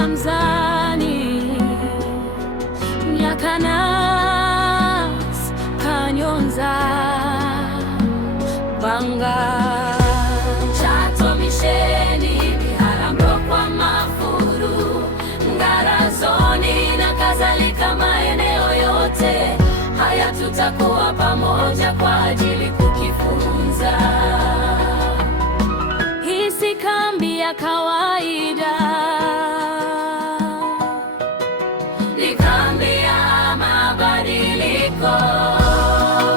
ya Mzani, Nyakanas, Kanyonza, Banga, Chato, Misheni, Biharamulo kwa Mafuru, Ngarazoni na kadhalika. Maeneo yote haya tutakuwa pamoja kwa ajili kukifunza. Hii si kambi ya kawaida, ni kambi ya mabadiliko.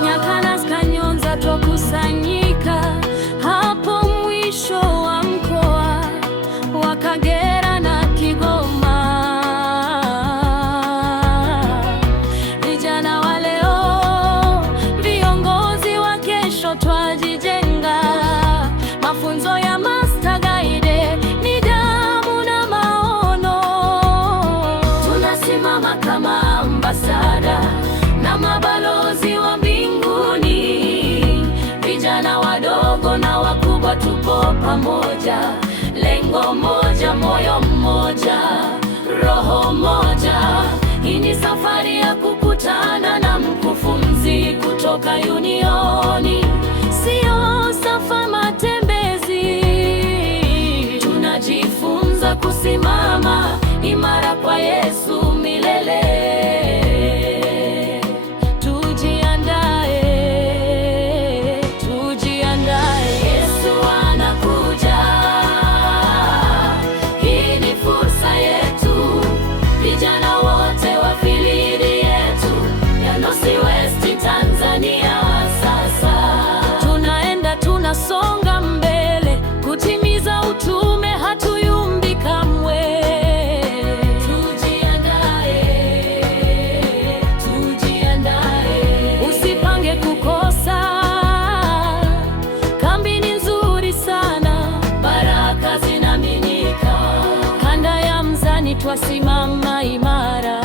Nyakanas, Kanyonza twakusanyika hapo mwisho wa mkoa wa Kagera na Kigoma. Vijana wa leo, viongozi wa kesho, twajijenga. Mafunzo ya Master Guide, nidhamu na maono. Tunasimama kama ambasada na mabalozi wa mbinguni. Vijana wadogo na wakubwa tupo pamoja, lengo moja, moyo mmoja, roho moja. Hii ni safari ya kukutana na mkufunzi kutoka Unioni, sio safa matembezi. Tunajifunza kusimama imara kwa Yesu milele. Tujiandae, tujiandae, Yesu anakuja. Hii ni fursa yetu, vijana wote wa filidi yetu ya North West Tanzania. Sasa tunaenda, tunasonga mbele kutimiza utume, hatuyumbi kamwe. Tujiandae, tujiandae, usipange kukosa. Kambi ni nzuri sana, baraka zinamiminika. Kanda ya Mzani twasimama imara,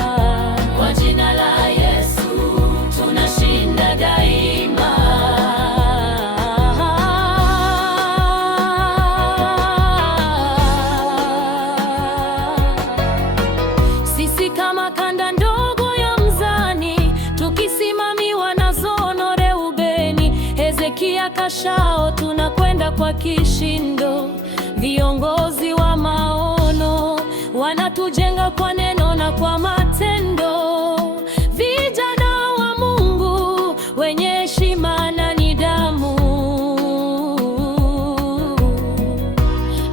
kwa jina la Yesu tunashinda daima. Sisi kama kanda ndogo ya Mzani, tukisimamiwa na Zono Reubeni, Hezekia Kashao, tunakwenda kwa kishindo. Viongozi wa maono wanatujenga kwa neno na kwa matendo. Vijana wa Mungu wenye heshima na nidhamu.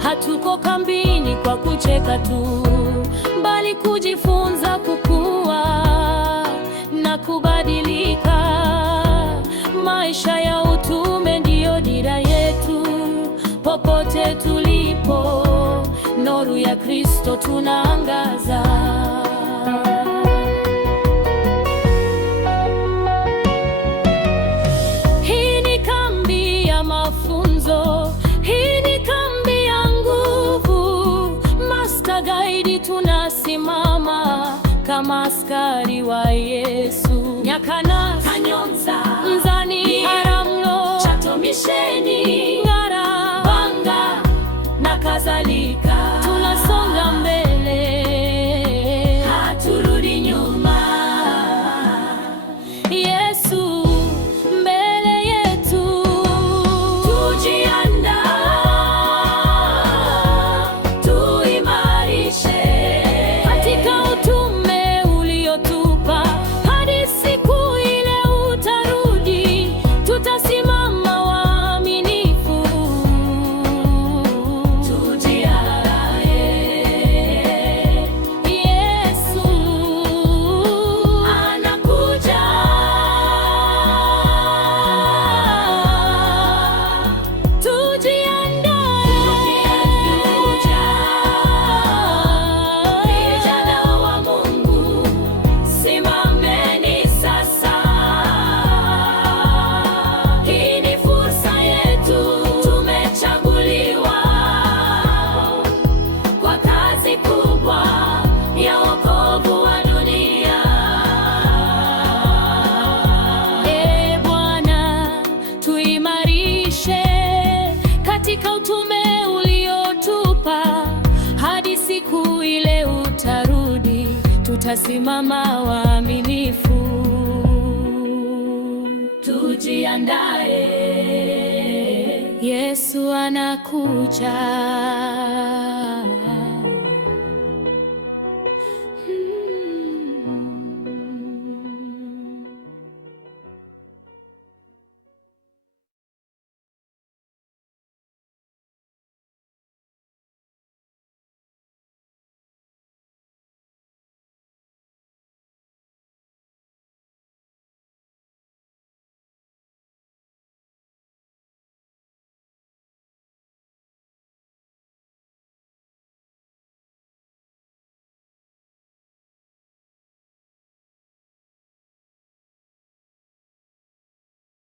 Hatuko kambini kwa kucheka tu, bali kujifunza, kukua na kubadilika. Maisha ya utume ndiyo dira yetu. Popote tulipo, nuru ya Kristo tunaangaza. Hii ni kambi ya mafunzo, hii ni kambi ya nguvu. Master Guide, tunasimama kama askari wa Yesu. Nyakanas, Kanyonza, Mzani, Biharamulo, Chato, Misheni, Ngara, Banga na kadhalika. Tunasonga mbele, haturudi nyuma. Yesu mbele yetu. Tujiandaa, tuimarishe katika utume uliotupa. Hadi siku ile utarudi, tutasimama waaminifu. katika utume uliotupa hadi siku ile. tutasimama waaminifu. Tujiandae, Yesu anakuja.